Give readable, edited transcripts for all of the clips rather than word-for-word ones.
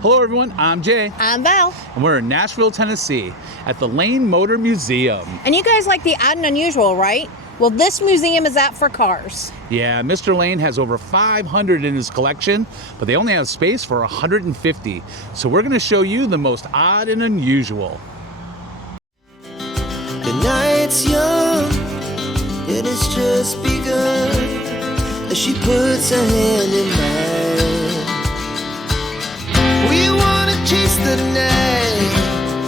Hello everyone, I'm Jay. I'm Val. And we're in Nashville, Tennessee at the Lane Motor Museum. And you guys like the odd and unusual, right? Well, this museum is out for cars. Yeah, Mr. Lane has over 500 in his collection, but they only have space for 150. So we're gonna show you the most odd and unusual. The night's young, it has just begun. As she puts her hand in mine, we wanna chase the night,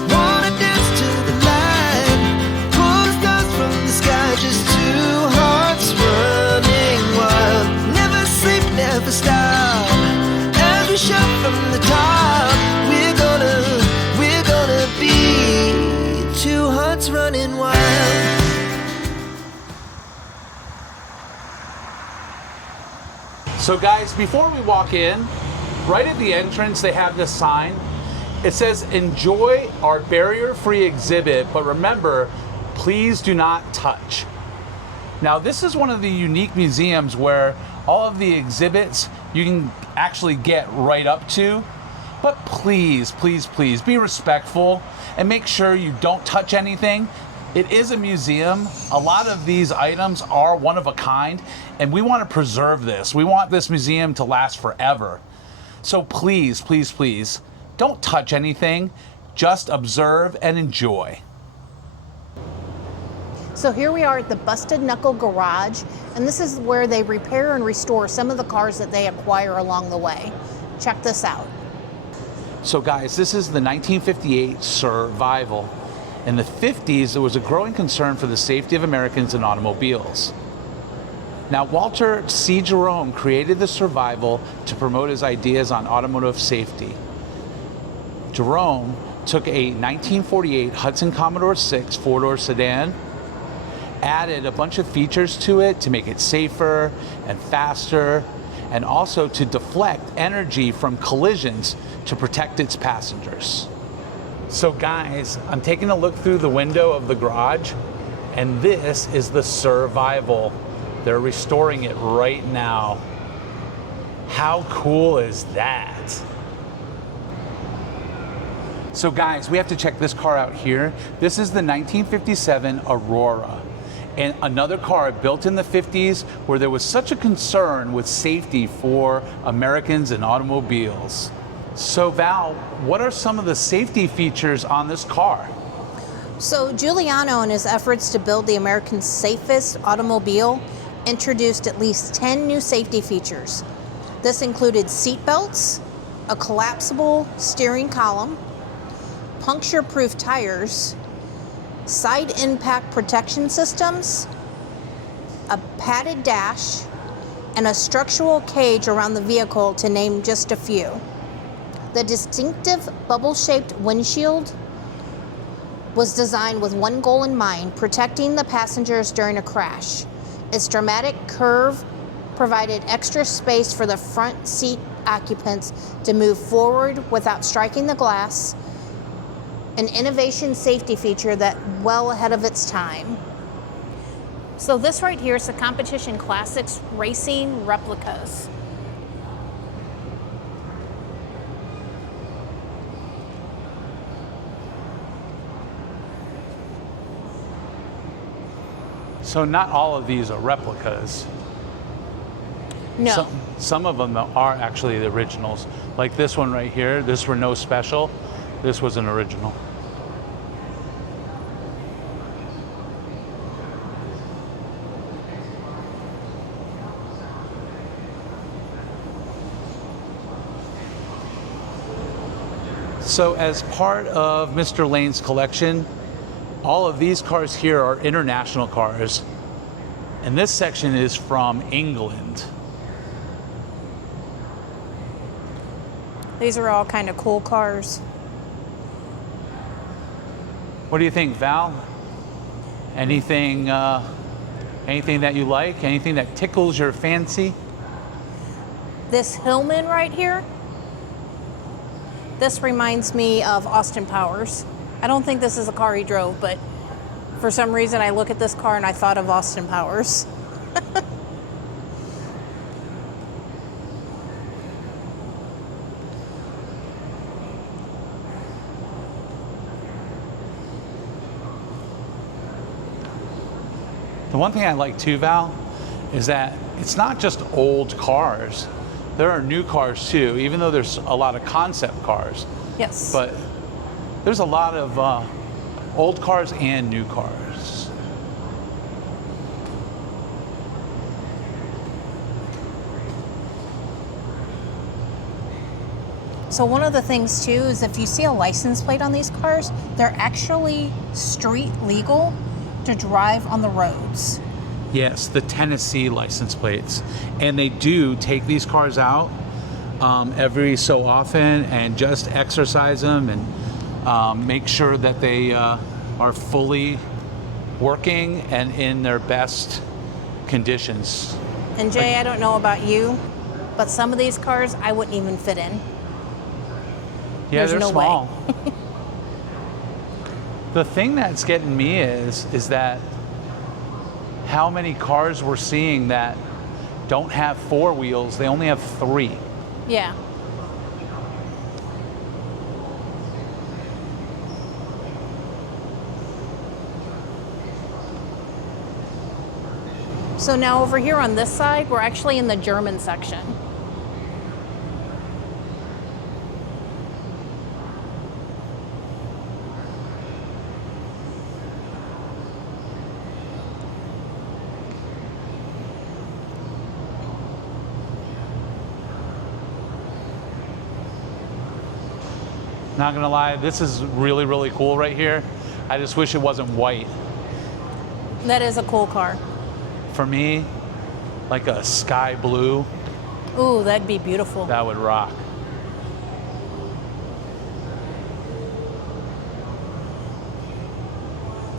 wanna dance to the light, pull the stars from the sky, just two hearts running wild. Never sleep, never stop, as we shout from the top. We're gonna be two hearts running wild. So guys, before we walk in, right at the entrance they have this sign. It says, enjoy our barrier-free exhibit, but remember, please do not touch. Now this is one of the unique museums where all of the exhibits you can actually get right up to, but please, please, please be respectful and make sure you don't touch anything. It is a museum. A lot of these items are one of a kind, and we want to preserve this. We want this museum to last forever. So please, please, please, don't touch anything. Just observe and enjoy. So here we are at the Busted Knuckle Garage, and this is where they repair and restore some of the cars that they acquire along the way. Check this out. So guys, this is the 1958 Survival. In the 50s, there was a growing concern for the safety of Americans in automobiles. Now, Walter C. Jerome created the Survival to promote his ideas on automotive safety. Jerome took a 1948 Hudson Commodore 6 four-door sedan, added a bunch of features to it to make it safer and faster, and also to deflect energy from collisions to protect its passengers. So guys, I'm taking a look through the window of the garage, and this is the Survival. They're restoring it right now. How cool is that? So guys, we have to check this car out here. This is the 1957 Aurora, and another car built in the 50s where there was such a concern with safety for Americans and automobiles. So Val, what are some of the safety features on this car? So Giuliano, in his efforts to build the American's safest automobile, introduced at least 10 new safety features. This included seat belts, a collapsible steering column, puncture-proof tires, side impact protection systems, a padded dash, and a structural cage around the vehicle, to name just a few. The distinctive bubble-shaped windshield was designed with one goal in mind: protecting the passengers during a crash. Its dramatic curve provided extra space for the front seat occupants to move forward without striking the glass, an innovation safety feature that well ahead of its time. So this right here is the Competition Classics Racing Replicas. So not all of these are replicas. No. Some of them are actually the originals. Like this one right here, this Renault Special, this was an original. So as part of Mr. Lane's collection, all of these cars here are international cars, and this section is from England. These are all kind of cool cars. What do you think, Val? Anything that you like? Anything that tickles your fancy? This Hillman right here, this reminds me of Austin Powers. I don't think this is a car he drove, but for some reason I look at this car and I thought of Austin Powers. The one thing I like too, Val, is that it's not just old cars. There are new cars too, even though there's a lot of concept cars. Yes. But there's a lot of old cars and new cars. So one of the things too is if you see a license plate on these cars, they're actually street legal to drive on the roads. Yes, the Tennessee license plates. And they do take these cars out every so often and just exercise them and make sure that they are fully working and in their best conditions. And Jay, I don't know about you, but some of these cars I wouldn't even fit in. Yeah, There's they're no small. The thing that's getting me is that how many cars we're seeing that don't have 4 wheels, they only have 3. Yeah. So now over here on this side, we're actually in the German section. Not gonna lie, this is really, really cool right here. I just wish it wasn't white. That is a cool car. For me, like a sky blue, Ooh, that'd be beautiful. that would rock.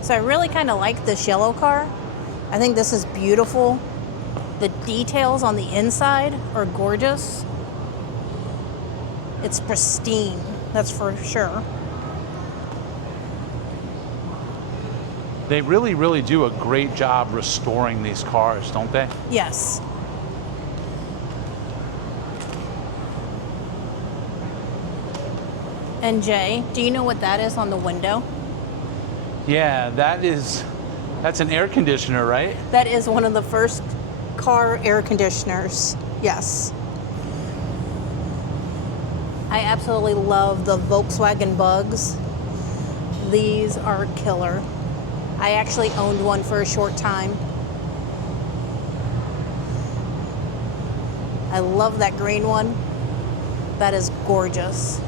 So I really kind of like this yellow car. I think this is beautiful. The details on the inside are gorgeous. It's pristine, that's for sure. They really, really do a great job restoring these cars, don't they? Yes. And Jay, do you know what that is on the window? Yeah, that's an air conditioner, right? That is one of the first car air conditioners. Yes. I absolutely love the Volkswagen Bugs. These are killer. I actually owned one for a short time. I love that green one. That is gorgeous.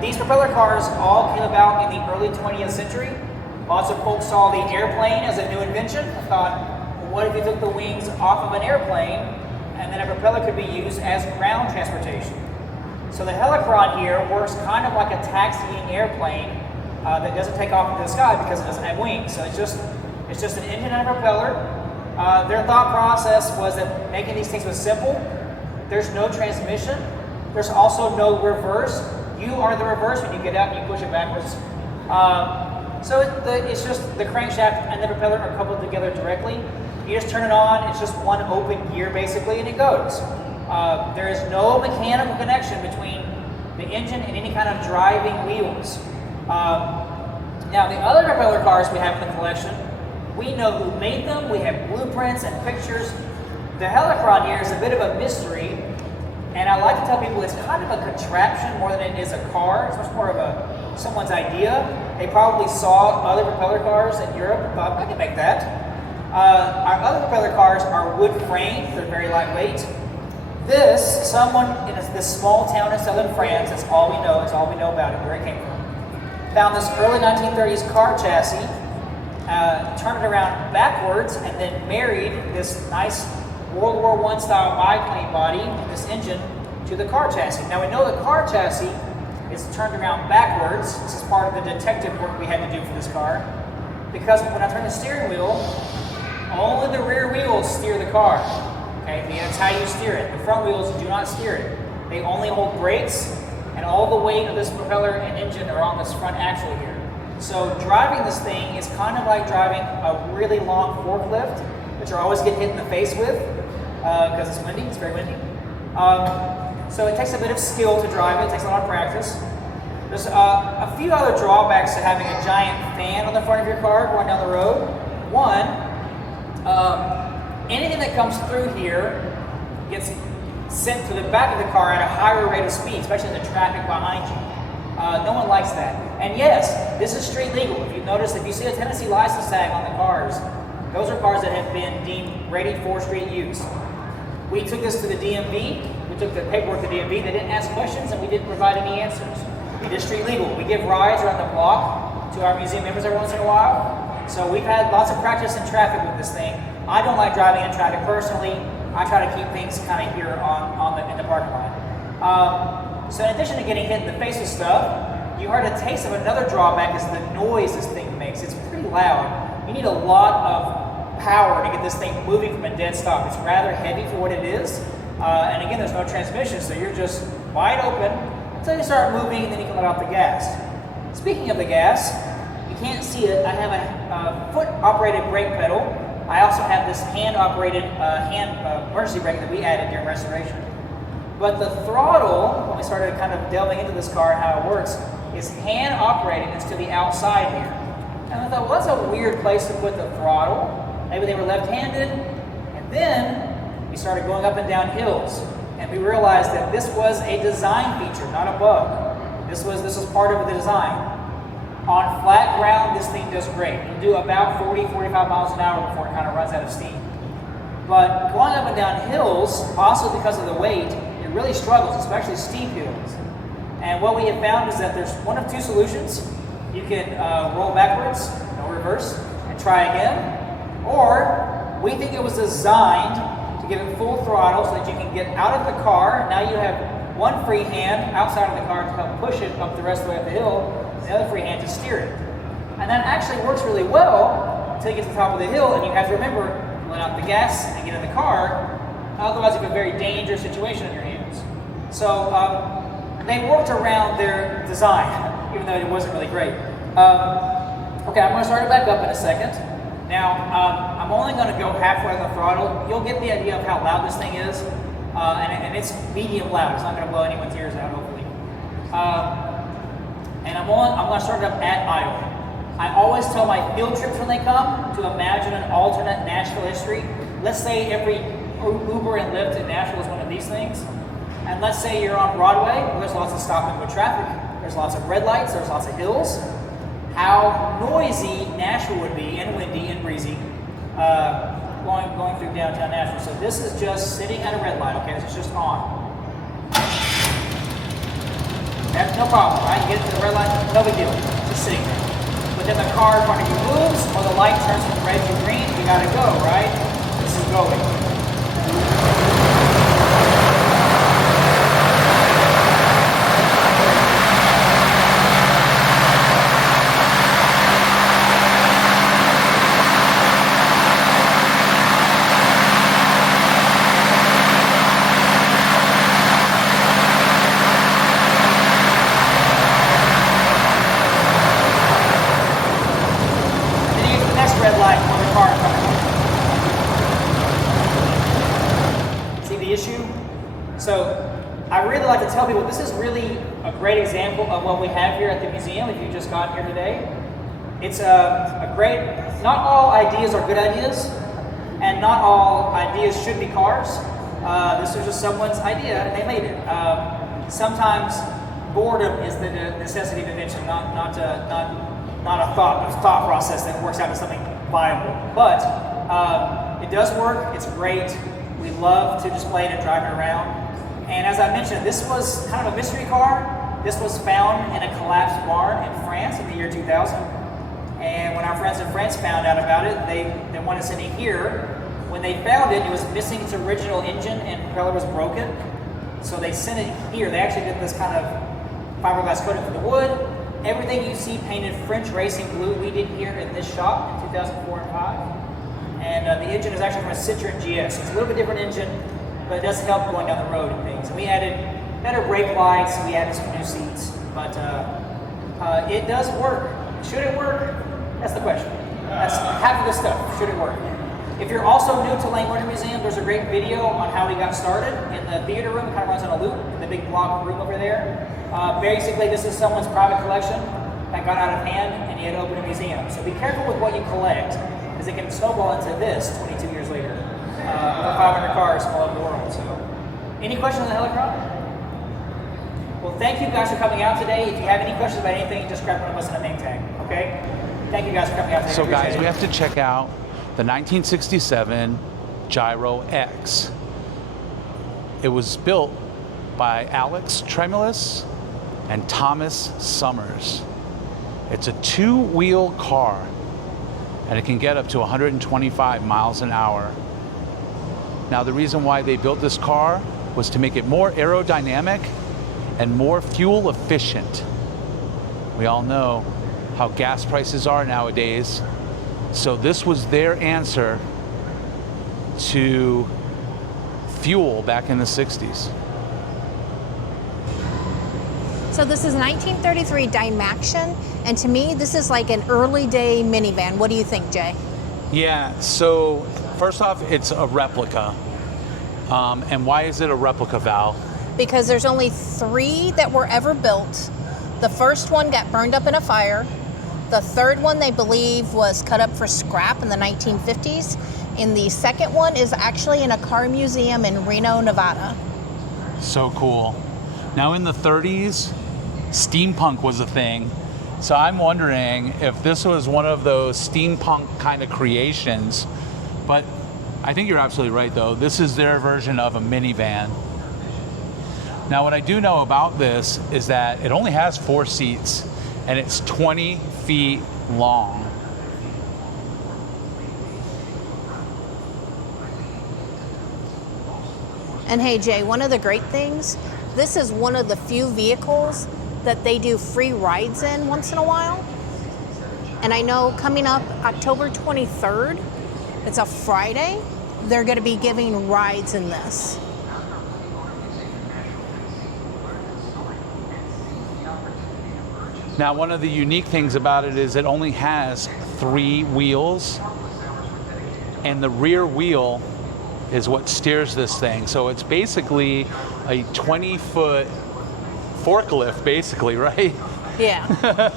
These propeller cars all came about in the early 20th century. Lots of folks saw the airplane as a new invention. I thought, well, what if you took the wings off of an airplane and then a propeller could be used as ground transportation? So the Helicron here works kind of like a taxiing airplane that doesn't take off into the sky because it doesn't have wings. So it's just an engine and a propeller. Their thought process was that making these things was simple. There's no transmission. There's also no reverse. You are the reverse when you get out and you push it backwards. So it's just the crankshaft and the propeller are coupled together directly. You just turn it on, it's just one open gear basically, and it goes. There is no mechanical connection between the engine and any kind of driving wheels. Now the other propeller cars we have in the collection, we know who made them, we have blueprints and pictures. The Helicron here is a bit of a mystery. And I like to tell people it's kind of a contraption more than it is a car. It's much more of a someone's idea. They probably saw other propeller cars in Europe and thought, I can make that. Our other propeller cars are wood framed, they're very lightweight. This, someone in this small town in southern France, that's all we know, about it, where it came from, found this early 1930s car chassis, turned it around backwards, and then married this nice World War I style biplane body and this engine to the car chassis. Now we know the car chassis is turned around backwards. This is part of the detective work we had to do for this car, because when I turn the steering wheel, only the rear wheels steer the car. Okay, that's how you steer it. The front wheels do not steer it. They only hold brakes, and all the weight of this propeller and engine are on this front axle here. So driving this thing is kind of like driving a really long forklift, which you always get hit in the face with because it's windy. It's very windy. So it takes a bit of skill to drive it. It takes a lot of practice. There's a few other drawbacks to having a giant fan on the front of your car going down the road. One, anything that comes through here gets sent to the back of the car at a higher rate of speed, especially in the traffic behind you. No one likes that. And yes, this is street legal. If you notice, if you see a Tennessee license tag on the cars, those are cars that have been deemed ready for street use. We took this to the DMV. We took the paperwork to the DMV. They didn't ask questions, and we didn't provide any answers. We did street legal. We give rides around the block to our museum members every once in a while. So we've had lots of practice in traffic with this thing. I don't like driving in traffic personally. I try to keep things kind of here in the parking lot. So in addition to getting hit in the face with stuff, you heard a taste of another drawback is the noise this thing makes. It's pretty loud. You need a lot of power to get this thing moving from a dead stop. It's rather heavy for what it is. And again, there's no transmission, so you're just wide open until you start moving, and then you can let off the gas. Speaking of the gas, you can't see it. I have a foot-operated brake pedal. I also have this hand-operated emergency brake that we added during restoration. But the throttle, when we started kind of delving into this car and how it works, is hand-operated. It's to the outside here. And I thought, well, that's a weird place to put the throttle. Maybe they were left-handed. And then we started going up and down hills, and we realized that this was a design feature, not a bug. This was part of the design. On flat ground, this thing does great. It'll do about 40, 45 miles an hour before it kind of runs out of steam. But going up and down hills, also because of the weight, it really struggles, especially steep hills. And what we have found is that there's one of two solutions. You can roll backwards, no reverse, and try again. Or we think it was designed to give it full throttle so that you can get out of the car. Now you have one free hand outside of the car to help push it up the rest of the way up the hill, and the other free hand to steer it. And that actually works really well until you get to the top of the hill, and you have to remember to let out the gas and get in the car. Otherwise, you have a very dangerous situation in your hands. So they worked around their design, even though it wasn't really great. Okay, I'm going to start it back up in a second. Now, I'm only going to go halfway on the throttle. You'll get the idea of how loud this thing is, and it's medium loud. It's not going to blow anyone's ears out, hopefully. And I'm going to start it up at idle. I always tell my field trips when they come to imagine an alternate Nashville history. Let's say every Uber and Lyft in Nashville is one of these things. And let's say you're on Broadway. Well, there's lots of stopping with traffic. There's lots of red lights. There's lots of hills. How noisy Nashville would be, and windy and breezy, going through downtown Nashville. So this is just sitting at a red light, okay? This is just on. That's no problem, right? You get to the red light, no big deal. Just sitting there. But then the car in front of you moves, or the light turns from red to green, you gotta go, right? This is going. Red light on the car in front of you. See the issue? So I really like to tell people this is really a great example of what we have here at the museum if you just got here today. It's a great, not all ideas are good ideas, and not all ideas should be cars. This was just someone's idea and they made it. Sometimes boredom is the necessity of invention, not a thought process that works out to something viable. But it does work. It's great. We love to display it and drive it around. And as I mentioned, this was kind of a mystery car. This was found in a collapsed barn in France in the year 2000. And when our friends in France found out about it, they wanted to send it here. When they found it, it was missing its original engine and propeller was broken. So they sent it here. They actually did this kind of fiberglass coating for the wood. Everything you see painted French racing blue, we did here in this shop in 2004 and 5. And the engine is actually from a Citroen GS. So it's a little bit different engine, but it does help going down the road and things. And we added better brake lights, we added some new seats. But it does work. Should it work? That's the question. That's half of the stuff. Should it work? If you're also new to Lang Motor Museum, there's a great video on how we got started in the theater room. It kind of runs on a loop in the big block room over there. Basically, this is someone's private collection that got out of hand and he had to open a museum. So be careful with what you collect, because it can snowball into this 22 years later. Over 500 cars all over the world. So, any questions on the Helicron? Well, thank you guys for coming out today. If you have any questions about anything, just grab one of us in a name tag, okay? Thank you guys for coming out today. So guys, Appreciate we it. have to check out the 1967 Gyro X. It was built by Alex Tremulous and Thomas Summers. It's a two-wheel car, and it can get up to 125 miles an hour. Now, the reason why they built this car was to make it more aerodynamic and more fuel efficient. We all know how gas prices are nowadays. So this was their answer to fuel back in the 60s. So this is 1933 Dymaxion, and to me, this is like an early day minivan. What do you think, Jay? Yeah, so first off, it's a replica. And why is it a replica, Val? Because there's only 3 that were ever built. The first one got burned up in a fire. The third one, they believe, was cut up for scrap in the 1950s. And the second one is actually in a car museum in Reno, Nevada. So cool. Now in the 30s, steampunk was a thing. So I'm wondering if this was one of those steampunk kind of creations. But I think you're absolutely right, though. This is their version of a minivan. Now, what I do know about this is that it only has 4 seats, and it's 20 feet long. And hey, Jay, one of the great things, this is one of the few vehicles that they do free rides in once in a while. And I know coming up October 23rd, it's a Friday, they're going to be giving rides in this. Now, one of the unique things about it is it only has 3 wheels, and the rear wheel is what steers this thing. So it's basically a 20-foot forklift, basically, right? Yeah.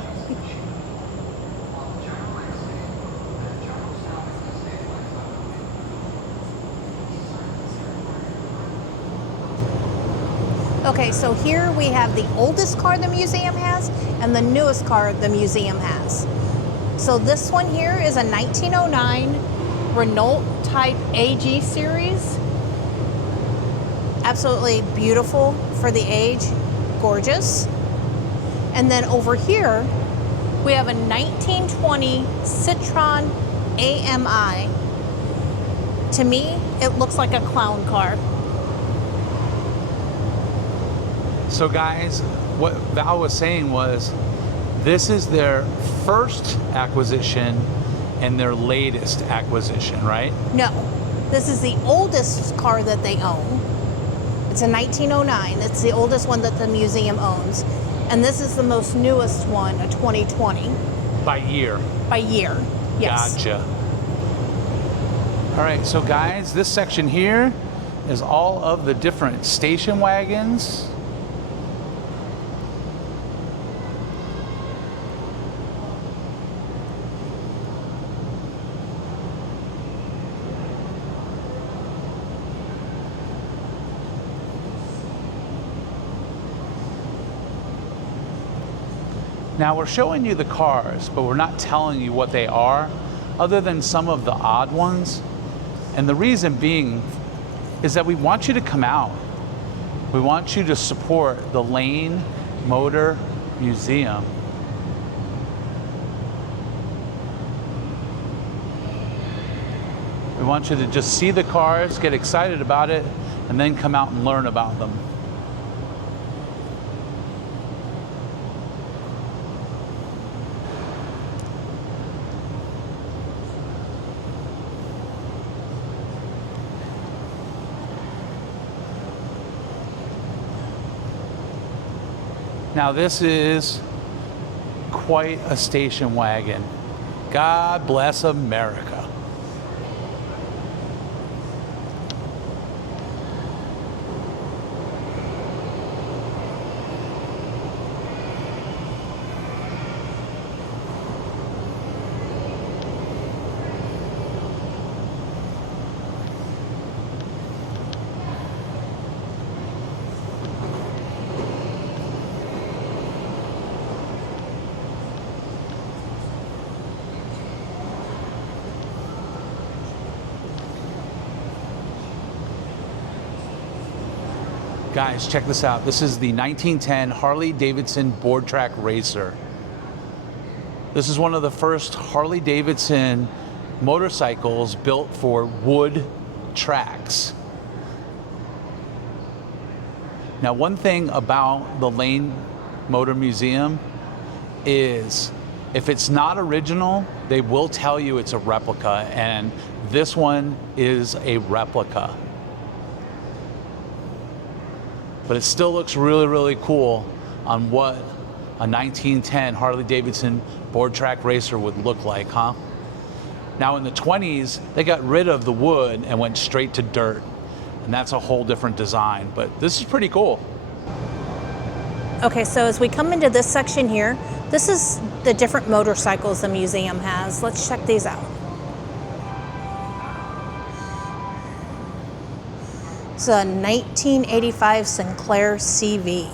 Okay, so here we have the oldest car the museum has and the newest car the museum has. So this one here is a 1909 Renault Type AG series. Absolutely beautiful for the age, gorgeous. And then over here, we have a 1920 Citroen AMI. To me, it looks like a clown car. So guys, what Val was saying was this is their first acquisition and their latest acquisition, right? No, this is the oldest car that they own. It's a 1909. It's the oldest one that the museum owns. And this is the most newest one, a 2020. By year. By year, yes. Gotcha. All right, so guys, this section here is all of the different station wagons. Now we're showing you the cars, but we're not telling you what they are, other than some of the odd ones. And the reason being is that we want you to come out. We want you to support the Lane Motor Museum. We want you to just see the cars, get excited about it, and then come out and learn about them. Now this is quite a station wagon. God bless America. Guys, check this out. This is the 1910 Harley-Davidson Board Track Racer. This is one of the first Harley-Davidson motorcycles built for wood tracks. Now, one thing about the Lane Motor Museum is if it's not original, they will tell you it's a replica, and this one is a replica. But it still looks really, really cool on what a 1910 Harley-Davidson board track racer would look like, huh? Now in the 20s, they got rid of the wood and went straight to dirt. And that's a whole different design, but this is pretty cool. Okay, so as we come into this section here, this is the different motorcycles the museum has. Let's check these out. It's a 1985 Sinclair CV.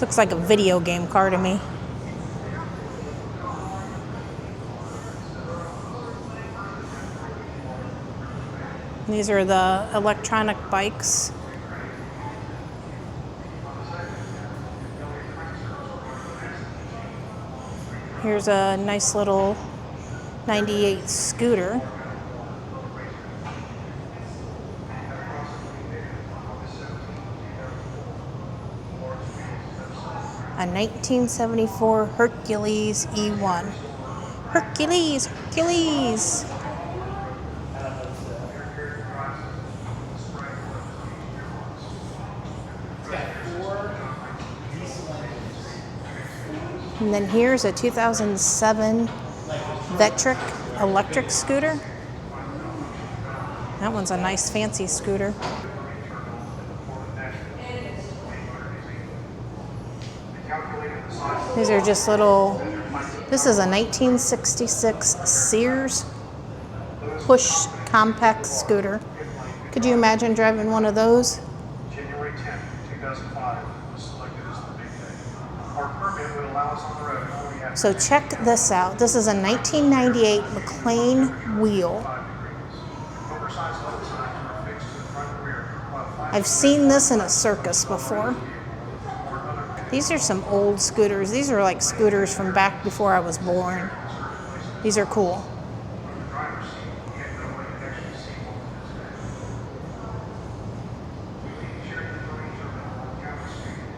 Looks like a video game car to me. These are the electronic bikes. Here's a nice little 98 scooter. A 1974 Hercules E1. Hercules, Hercules. And then here's a 2007 Vectric electric scooter. That one's a nice fancy scooter. These are just little, this is a 1966 Sears push compact scooter. Could you imagine driving one of those? January 10, 2005 was selected as the big day. Our permit would allow us on the road only at So check this out. This is a 1998 McLean wheel. 5 degrees. Oversized light signs are fixed to the front and rear, while flashing I've seen this in a circus before. These are some old scooters. These are like scooters from back before I was born. These are cool.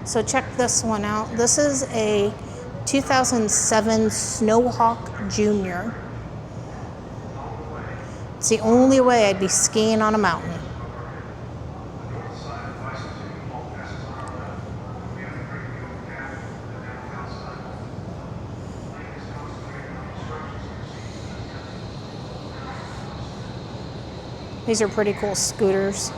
So check this one out. This is a 2007 Snowhawk Junior. It's the only way I'd be skiing on a mountain. These are pretty cool scooters.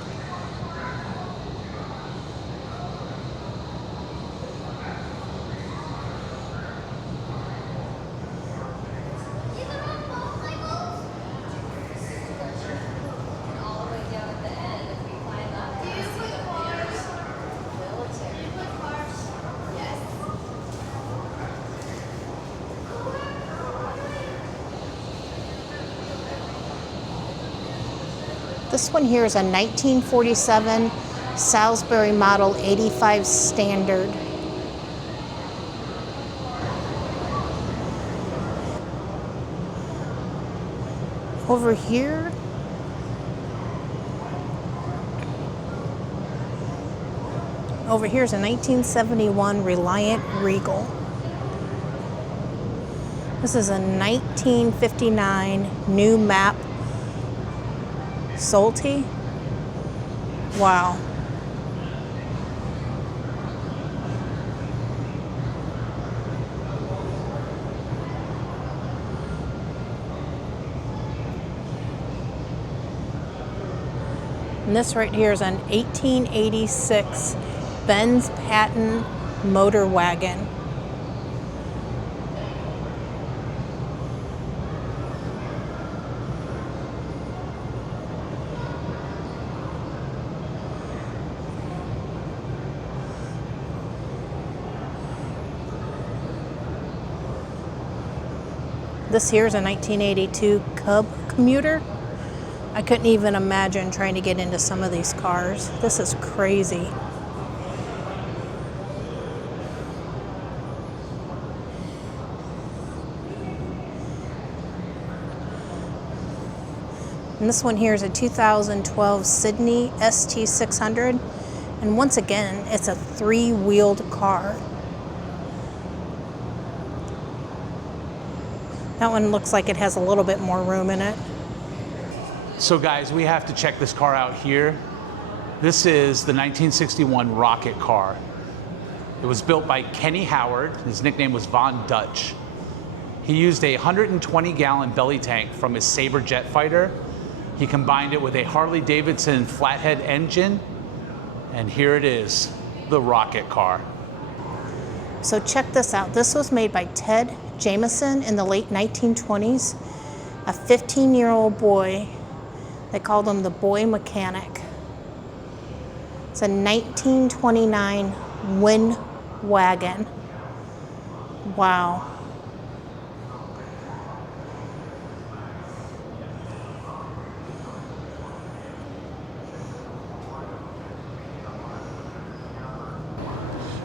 This one here is a 1947 Salisbury Model 85 Standard. Over here, is a 1971 Reliant Regal. This is a 1959 new map Solti. Wow. And this right here is an 1886 Benz Patent motor wagon. This here is a 1982 Cub commuter. I couldn't even imagine trying to get into some of these cars. This is crazy. And this one here is a 2012 Sydney ST600. And once again, it's a three-wheeled car. That one looks like it has a little bit more room in it. So guys, we have to check this car out here. This is the 1961 rocket car. It was built by Kenny Howard. His nickname was Von Dutch. He used a 120-gallon belly tank from his Sabre jet fighter. He combined it with a Harley-Davidson flathead engine. And here it is, the rocket car. So check this out. This was made by Ted Jameson in the late 1920s. A 15-year-old boy. They called him the boy mechanic. It's a 1929 Wind wagon. Wow.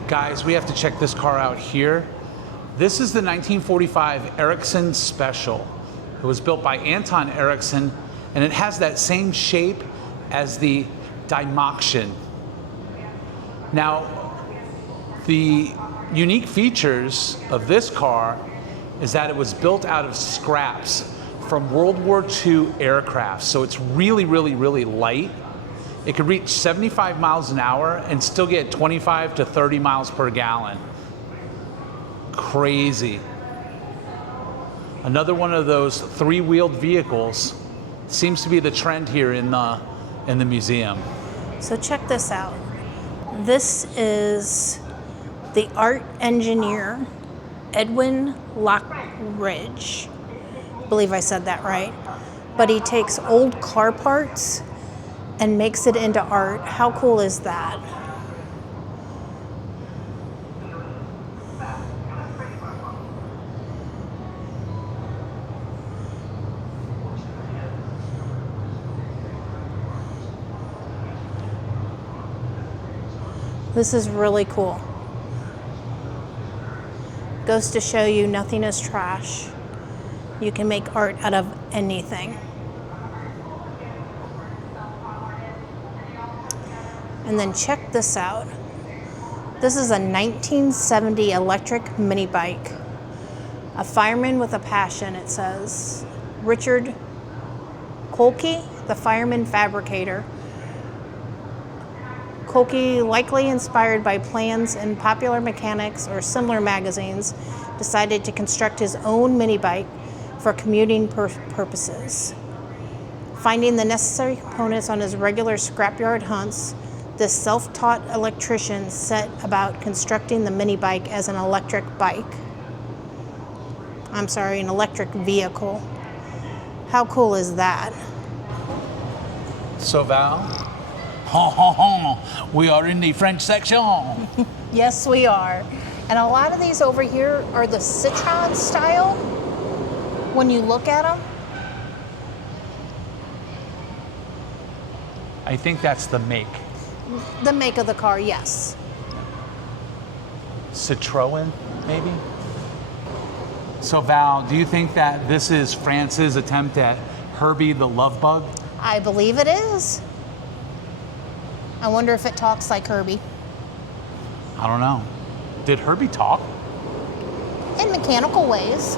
Guys, we have to check this car out here. This is the 1945 Ericsson Special. It was built by Anton Ericsson, and it has that same shape as the Dymoxion. Now, the unique features of this car is that it was built out of scraps from World War II aircraft. So it's really, really, really light. It could reach 75 miles an hour and still get 25 to 30 miles per gallon. Crazy. Another one of those three-wheeled vehicles. Seems to be the trend here in the museum. So check this out. This is the art engineer, Edwin Lockridge. I believe I said that right. But he takes old car parts and makes it into art. How cool is that? This is really cool. Goes to show you nothing is trash. You can make art out of anything. And then check this out. This is a 1970 electric mini bike. A fireman with a passion, it says. Richard Kolke, the fireman fabricator. Kolke, likely inspired by plans in Popular Mechanics or similar magazines, decided to construct his own mini bike for commuting purposes. Finding the necessary components on his regular scrapyard hunts, this self-taught electrician set about constructing the mini bike as an electric bike. I'm sorry, an electric vehicle. How cool is that? So Val, we are in the French section. Yes, we are. And a lot of these over here are the Citroen style when you look at them. I think that's the make. The make of the car, yes. Citroen, maybe? So Val, do you think that this is France's attempt at Herbie the Love Bug? I believe it is. I wonder if it talks like Herbie. I don't know. Did Herbie talk? In mechanical ways.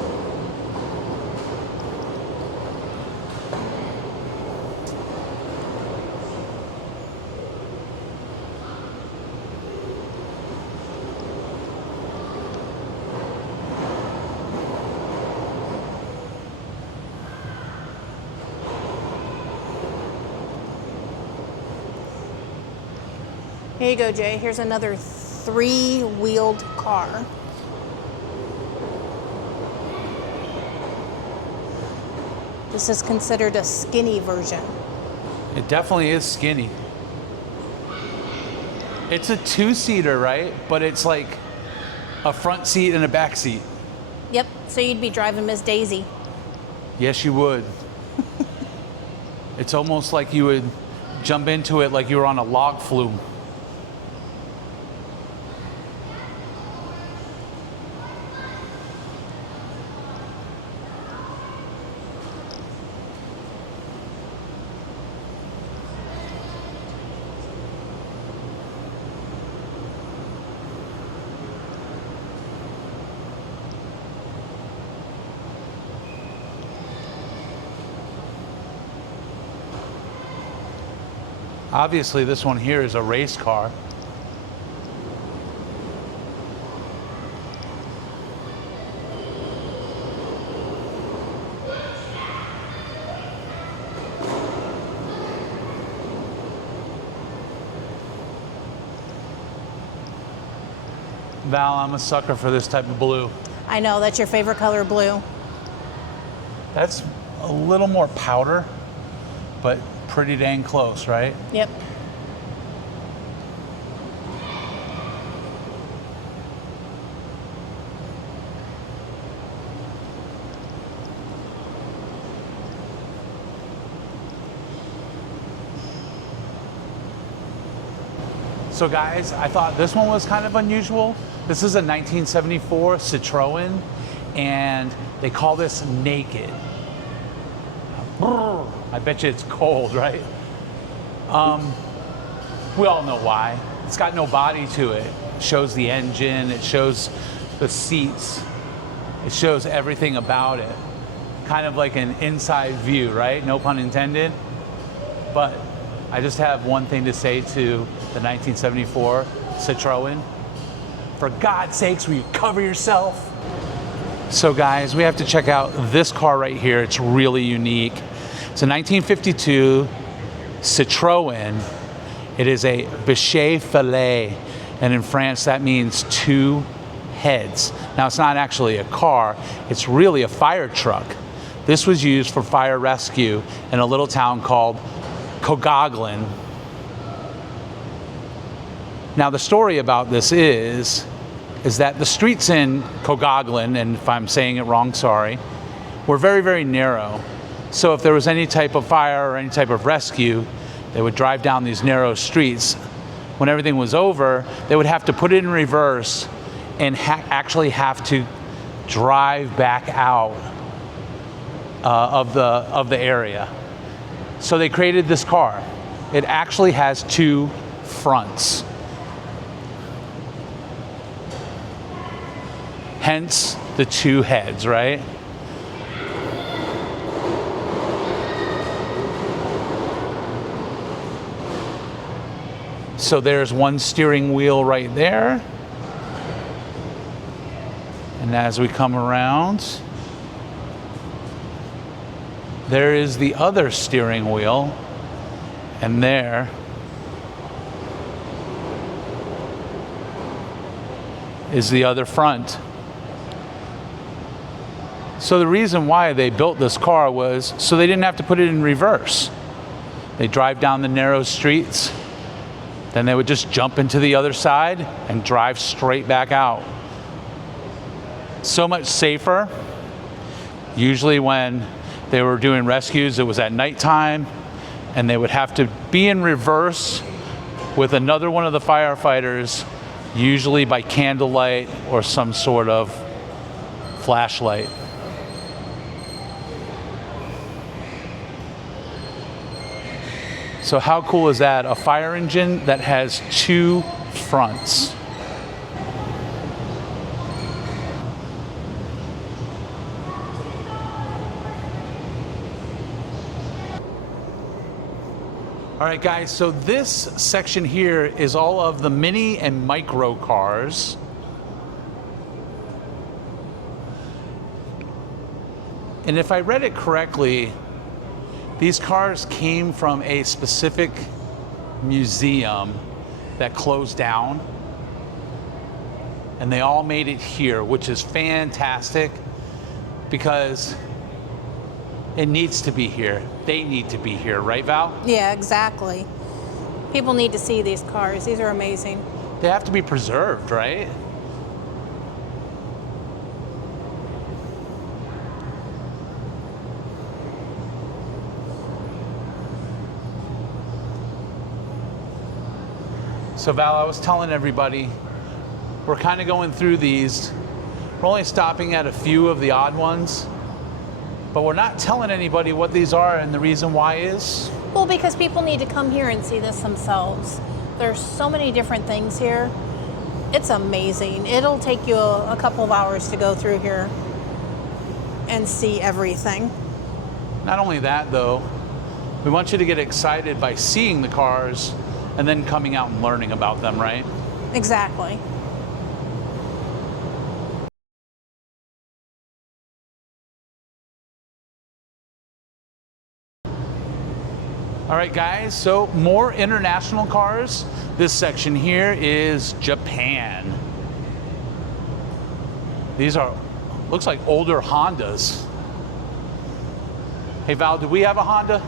Here you go, Jay. Here's another three-wheeled car. This is considered a skinny version. It definitely is skinny. It's a two-seater, right? But it's like a front seat and a back seat. Yep, so you'd be driving Miss Daisy. Yes, you would. It's almost like you would jump into it like you were on a log flume. Obviously, this one here is a race car. Val, I'm a sucker for this type of blue. I know, that's your favorite color, blue. That's a little more powder, but pretty dang close, right? Yep. So guys, I thought this one was kind of unusual. This is a 1974 Citroen, and they call this Naked. Brrr. I bet you it's cold, right? We all know why. It's got no body to it. It shows the engine, it shows the seats, it shows everything about it. Kind of like an inside view, right? No pun intended. But I just have one thing to say to the 1974 Citroen. For God's sakes, will you cover yourself? So guys, we have to check out this car right here. It's really unique. It's a 1952 Citroen. It is a Bechet Filet, and in France that means two heads. Now it's not actually a car, it's really a fire truck. This was used for fire rescue in a little town called Cogoglin. Now the story about this is that the streets in Cogoglin, and if I'm saying it wrong, sorry, were very, very narrow. So if there was any type of fire or any type of rescue, they would drive down these narrow streets. When everything was over, they would have to put it in reverse and actually have to drive back out of the area. So they created this car. It actually has two fronts. Hence the two heads, right? So there's one steering wheel right there. And as we come around, there is the other steering wheel. And there is the other front. So the reason why they built this car was so they didn't have to put it in reverse. They drive down the narrow streets, then they would just jump into the other side and drive straight back out. So much safer. Usually when they were doing rescues, it was at nighttime, and they would have to be in reverse with another one of the firefighters, usually by candlelight or some sort of flashlight. So how cool is that? A fire engine that has two fronts. All right, guys, so this section here is all of the mini and micro cars. And if I read it correctly, these cars came from a specific museum that closed down, and they all made it here, which is fantastic because it needs to be here. They need to be here, right, Val? Yeah, exactly. People need to see these cars. These are amazing. They have to be preserved, right? So Val, I was telling everybody, we're kind of going through these. We're only stopping at a few of the odd ones, but we're not telling anybody what these are, and the reason why is? Well, because people need to come here and see this themselves. There's so many different things here. It's amazing. It'll take you a couple of hours to go through here and see everything. Not only that, though, we want you to get excited by seeing the cars and then coming out and learning about them, right? Exactly. All right, guys, so more international cars. This section here is Japan. These are, looks like older Hondas. Hey Val, do we have a Honda?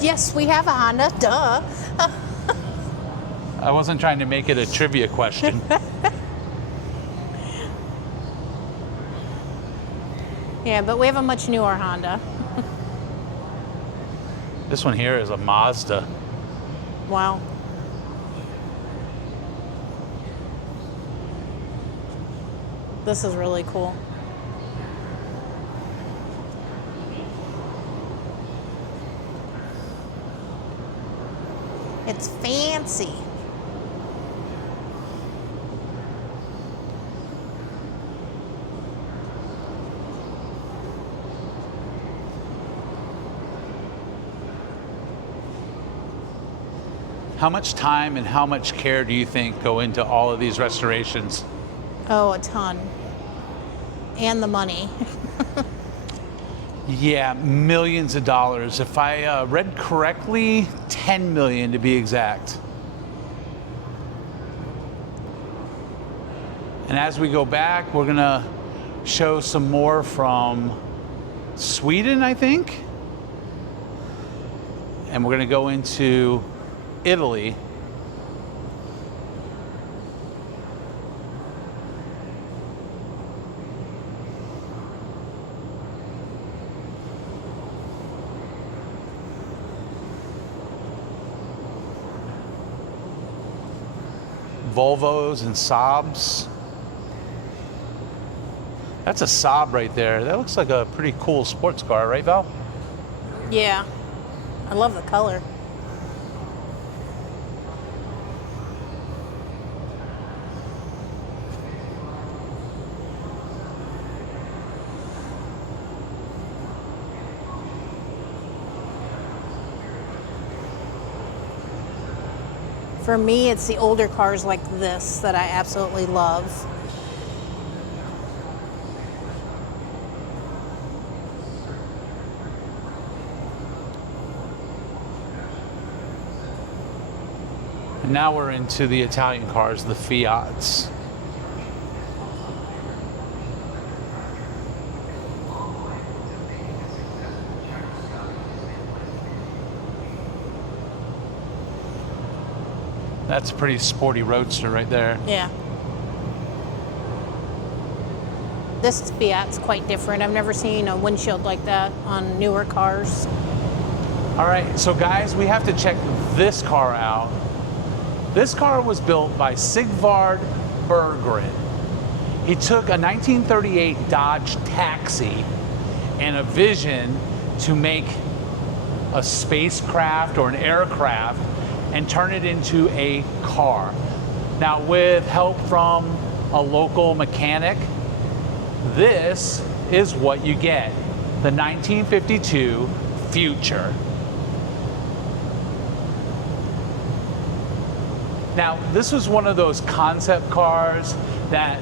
Yes, we have a Honda, duh. I wasn't trying to make it a trivia question. Yeah, but we have a much newer Honda. This one here is a Mazda. Wow. This is really cool. It's fancy. How much time and how much care do you think go into all of these restorations? Oh, a ton. And the money. Yeah, millions of dollars. If I read correctly, 10 million to be exact. And as we go back, we're gonna show some more from Sweden, I think. And we're gonna go into Italy. Volvos and Saabs. That's a Saab right there. That looks like a pretty cool sports car, right, Val? Yeah. I love the color. For me, it's the older cars like this that I absolutely love. And now we're into the Italian cars, the Fiats. That's a pretty sporty roadster right there. Yeah. This Fiat's quite different. I've never seen a windshield like that on newer cars. All right, so guys, we have to check this car out. This car was built by Sigvard Berggren. He took a 1938 Dodge Taxi and a vision to make a spacecraft or an aircraft and turn it into a car. Now, with help from a local mechanic, this is what you get, the 1952 Future. Now, this was one of those concept cars that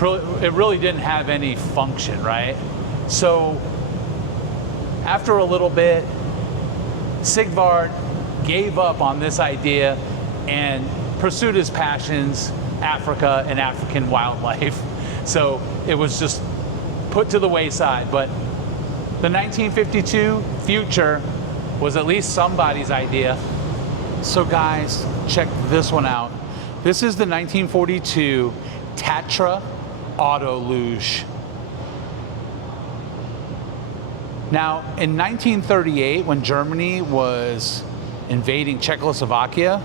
it really didn't have any function, right? So after a little bit, Sigvard gave up on this idea and pursued his passions, Africa and African wildlife. So it was just put to the wayside. But the 1952 Future was at least somebody's idea. So guys, check this one out. This is the 1942 Tatra Auto Luge. Now, in 1938, when Germany was invading Czechoslovakia,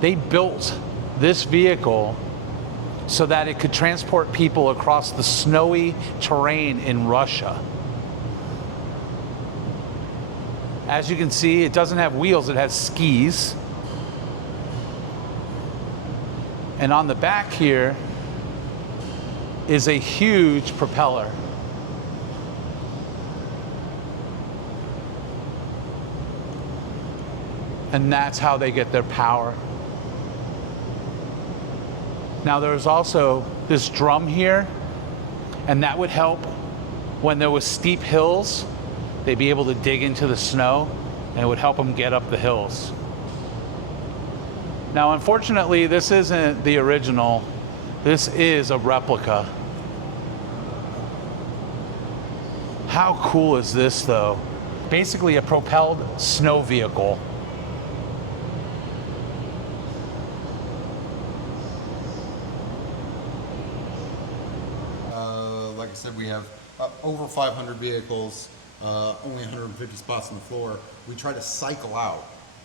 they built this vehicle so that it could transport people across the snowy terrain in Russia. As you can see, it doesn't have wheels, it has skis. And on the back here is a huge propeller. And that's how they get their power. Now there's also this drum here, and that would help when there was steep hills. They'd be able to dig into the snow, and it would help them get up the hills. Now, unfortunately, this isn't the original. This is a replica. How cool is this, though? Basically a propelled snow vehicle. Like I said, we have over 500 vehicles, only 150 spots on the floor. We try to cycle out.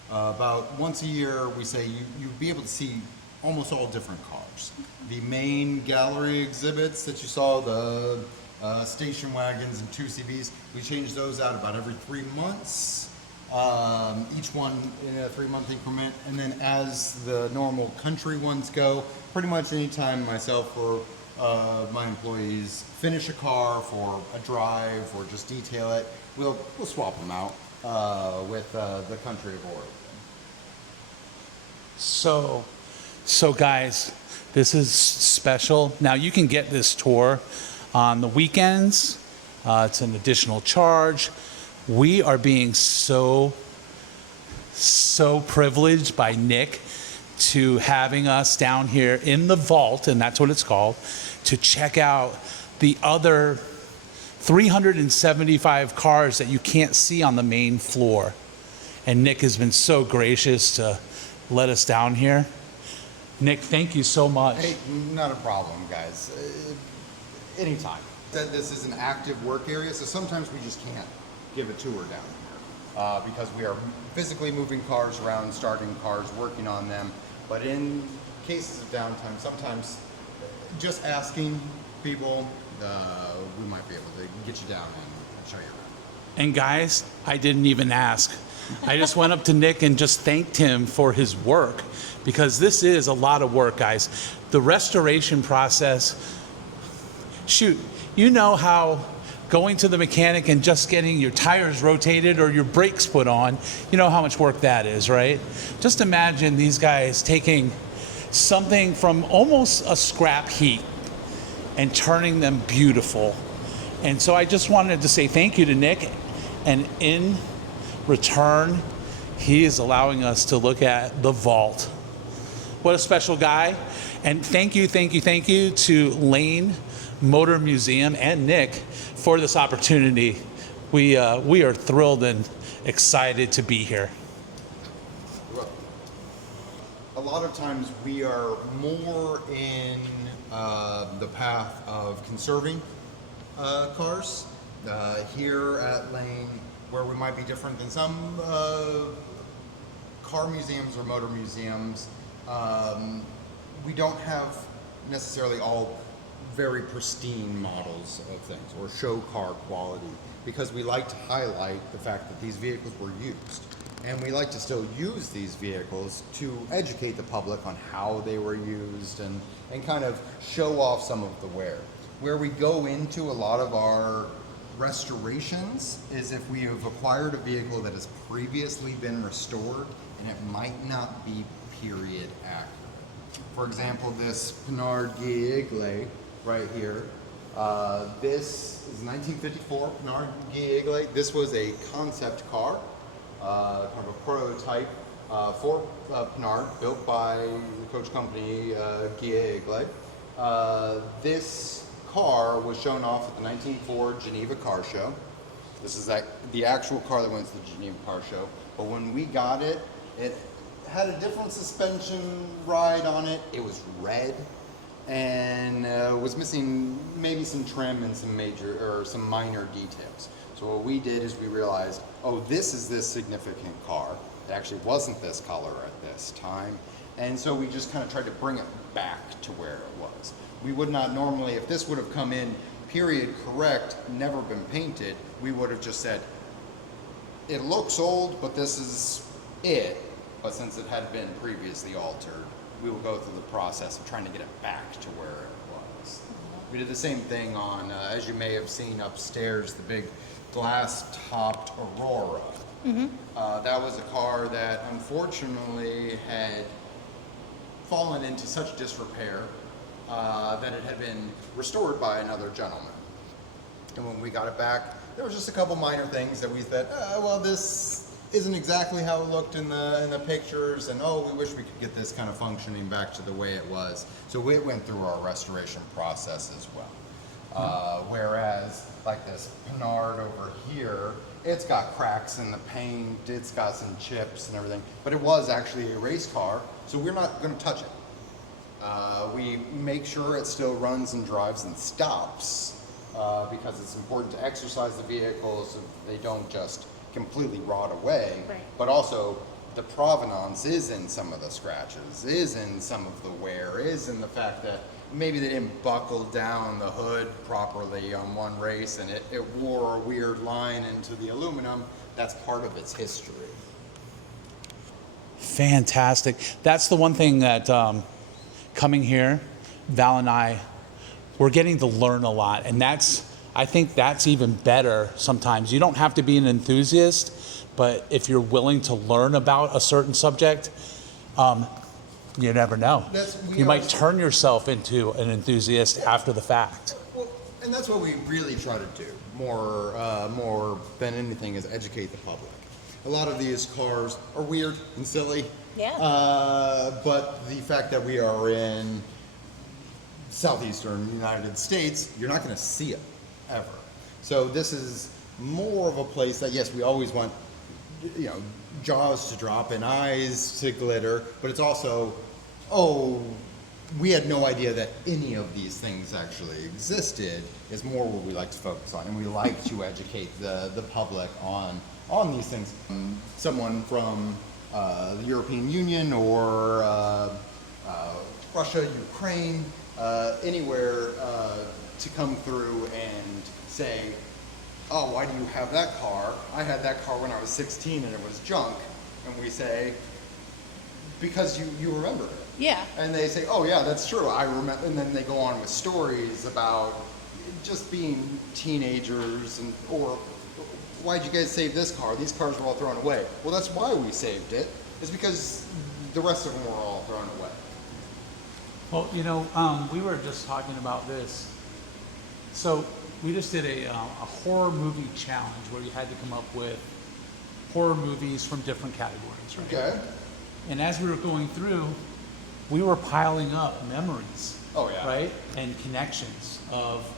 About once a year, we say you'd be able to see almost all different cars. The main gallery exhibits that you saw, the station wagons and 2CVs, we change those out about every 3 months. Each one in a 3-month increment. And then as the normal country ones go, pretty much anytime myself or my employees finish a car for a drive or just detail it, we'll swap them out with the country of origin. So guys, this is special. Now you can get this tour on the weekends. It's an additional charge. We are being so privileged by Nick to having us down here in the vault, and that's what it's called, to check out the other 375 cars that you can't see on the main floor. And Nick has been so gracious to let us down here. Nick, thank you so much. Hey, not a problem, guys. Anytime. This is an active work area, so sometimes we just can't give a tour down here because we are physically moving cars around, starting cars, working on them. But in cases of downtime, sometimes just asking people, we might be able to get you down and show you around. And guys, I didn't even ask. I just went up to Nick and just thanked him for his work, because this is a lot of work, guys. The restoration process, shoot, you know how going to the mechanic and just getting your tires rotated or your brakes put on, you know how much work that is, right? Just imagine these guys taking something from almost a scrap heap and turning them beautiful. And so I just wanted to say thank you to Nick, and in return, he is allowing us to look at the vault. What a special guy. And thank you to Lane Motor Museum and Nick for this opportunity. We are thrilled and excited to be here. a lot of times we are more in the path of conserving cars. Here at Lane, where we might be different than some car museums or motor museums, we don't have necessarily all very pristine models of things or show car quality, because we like to highlight the fact that these vehicles were used. And we like to still use these vehicles to educate the public on how they were used and kind of show off some of the wear. Where we go into a lot of our restorations is if we have acquired a vehicle that has previously been restored and it might not be period accurate. For example, this Pinard Guy right here. This is 1954 Pinard Guy. This was a concept car. Kind of a prototype for Pinard, built by the coach company Guy. This car was shown off at the 1904 Geneva Car Show. This is the actual car that went to the Geneva Car Show. But when we got it, it had a different suspension ride on it. It was red and was missing maybe some trim and some minor details. So what we did is we realized, oh, this is this significant car. It actually wasn't this color at this time. And so we just kind of tried to bring it back to where it was. We would not normally, if this would have come in period correct, never been painted, we would have just said, it looks old, but this is it. But since it had been previously altered, we will go through the process of trying to get it back to where it was. We did the same thing on, as you may have seen upstairs, the big glass-topped Aurora. That was a car that unfortunately had fallen into such disrepair that it had been restored by another gentleman. And when we got it back, there was just a couple minor things that we said, well, this isn't exactly how it looked in the pictures, and oh, we wish we could get this kind of functioning back to the way it was. So it went through our restoration process as well. Whereas, like this Pinard over here, it's got cracks in the paint, it's got some chips and everything, but it was actually a race car, so we're not going to touch it. We make sure it still runs and drives and stops because it's important to exercise the vehicles so they don't just completely rot away. Right. But also, the provenance is in some of the scratches, is in some of the wear, is in the fact that maybe they didn't buckle down the hood properly on one race and it wore a weird line into the aluminum. That's part of its history. Fantastic. That's the one thing that coming here, Val and I, we're getting to learn a lot. And I think that's even better sometimes. You don't have to be an enthusiast, but if you're willing to learn about a certain subject, you never know. You might turn yourself into an enthusiast after the fact. Well, and that's what we really try to do more than anything is educate the public. A lot of these cars are weird and silly. Yeah. But the fact that we are in southeastern United States, you're not going to see it ever. So this is more of a place that, yes, we always want, jaws to drop and eyes to glitter, but it's also, we had no idea that any of these things actually existed, is more what we like to focus on. And we like to educate the public on these things. Someone from the European Union or Russia, Ukraine, anywhere to come through and say, oh, why do you have that car? I had that car when I was 16 and it was junk. And we say, because you remember it. Yeah. And they say, oh yeah, that's true, I remember. And then they go on with stories about just being teenagers or why'd you guys save this car? These cars were all thrown away. Well, that's why we saved it. It's because the rest of them were all thrown away. Well, we were just talking about this. So we just did a horror movie challenge where you had to come up with horror movies from different categories, right? Okay. And as we were going through, we were piling up memories. Oh, yeah. Right? And connections of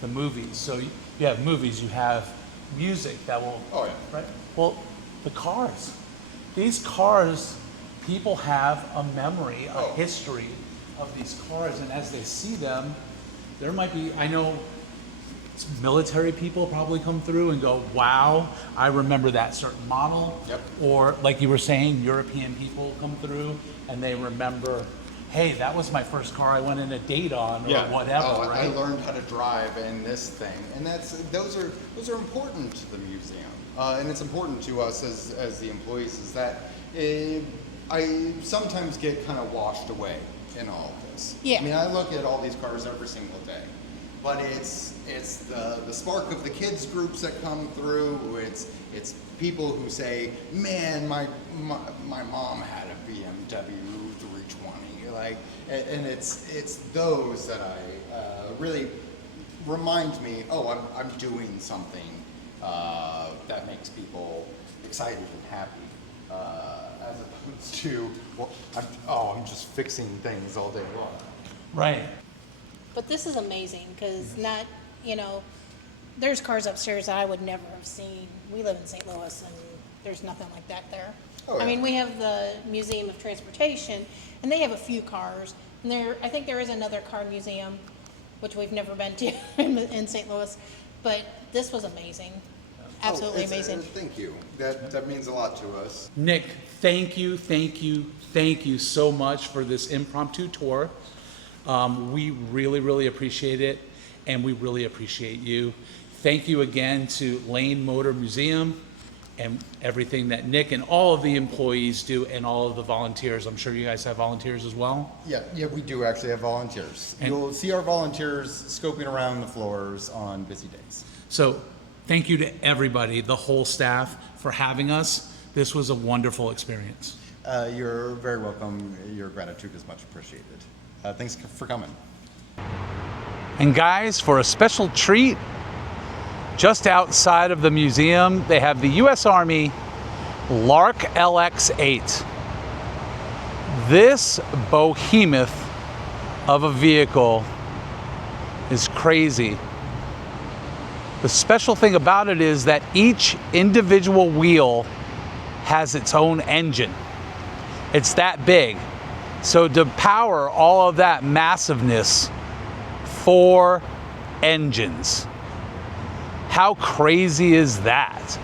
the movies. So you have movies, you have music that will. Oh, yeah. Right? Well, the cars. These cars people have a memory, a history of these cars, and as they see them, there might be, I know military people probably come through and go, wow, I remember that certain model. Yep. Or like you were saying, European people come through and they remember, hey, that was my first car I went on a date on, or whatever, Oh, right? I learned how to drive in this thing, and those are important to the museum, and it's important to us as the employees. Is that I sometimes get kind of washed away in all of this. Yeah. I mean, I look at all these cars every single day, but it's the spark of the kids groups that come through. It's people who say, man, my mom had a BMW 320, like, and it's those that I really remind me, oh, I'm doing something that makes people excited and happy, as opposed to, well, I'm just fixing things all day long. Right. But this is amazing because not, there's cars upstairs that I would never have seen. We live in St. Louis and there's nothing like that there. Oh, yeah. I mean, we have the Museum of Transportation and they have a few cars. And I think there is another car museum, which we've never been to in St. Louis. But this was amazing. Absolutely amazing. Thank you. That means a lot to us. Nick, thank you so much for this impromptu tour. We really, really appreciate it, and we really appreciate you. Thank you again to Lane Motor Museum and everything that Nick and all of the employees do, and all of the volunteers. I'm sure you guys have volunteers as well. Yeah, we do actually have volunteers. And- You'll see our volunteers scoping around the floors on busy days. So thank you to everybody, the whole staff, for having us. This was a wonderful experience. You're very welcome. Your gratitude is much appreciated. Thanks for coming. And guys, for a special treat, just outside of the museum, they have the U.S. Army Lark LX-8. This behemoth of a vehicle is crazy. The special thing about it is that each individual wheel has its own engine. It's that big. So to power all of that massiveness, 4 engines. How crazy is that?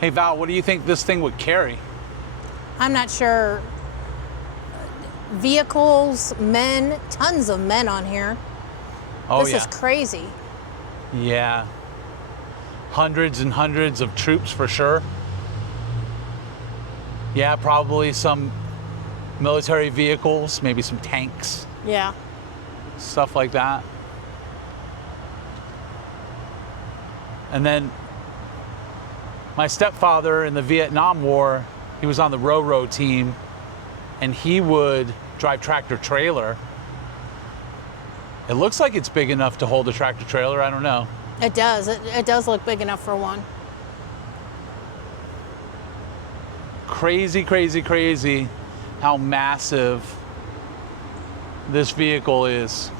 Hey Val, what do you think this thing would carry? I'm not sure. Vehicles, men, tons of men on here. Oh This is crazy. Yeah. Hundreds and hundreds of troops for sure. Yeah, probably some military vehicles, maybe some tanks, Yeah. stuff like that. And then my stepfather in the Vietnam War, he was on the Ro-Ro team, and he would drive tractor trailer. It looks like it's big enough to hold a tractor trailer, I don't know. It does. It does look big enough for one. Crazy, crazy, crazy how massive this vehicle is.